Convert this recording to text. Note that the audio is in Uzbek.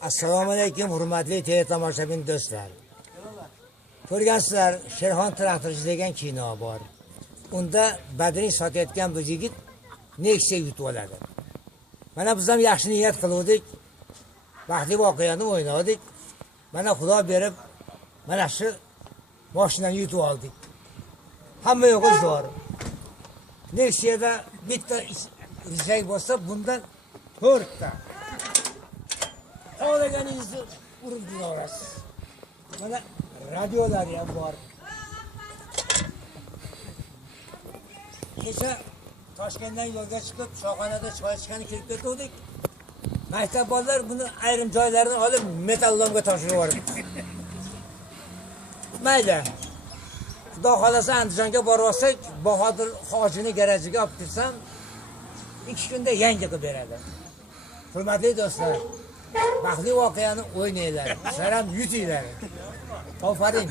Assalomu alaykum, hurmatli teletomoshabin do'stlar. Ko'rgansizlar, Sherxon traktorchi degan kino bor. Unda badring sotayotgan bu yigit Nexia yutib oladi. Mana biz ham yaxshi niyat qildik. Baxtli voqeani o'ynadik. Mana Xudo berib, mana shu mashinani yutib oldik. Hamma yo'g'i zo'r. Nexia'da bitta eshak bo'lsa, bundan 4 ta. Xohlaganingizni urib yuraverasiz. Mana radiolari ham bor. Kecha Toshkentdan yo'lga chiqib, Shoxonada choy ichgani kirib ketdik. Maktab bolalar buni ayrim joylardan olib metallomga tashirib yubordi. Mayli. Xudo xolasa Andijonga borib olsak, Bahodir hojini garajiga olib kirsam, 2 kunda yangi qilib beradi. Hurmatli do'stlar, baxtli voqeani o'ynanglar, saram yutinglar. Ofarin.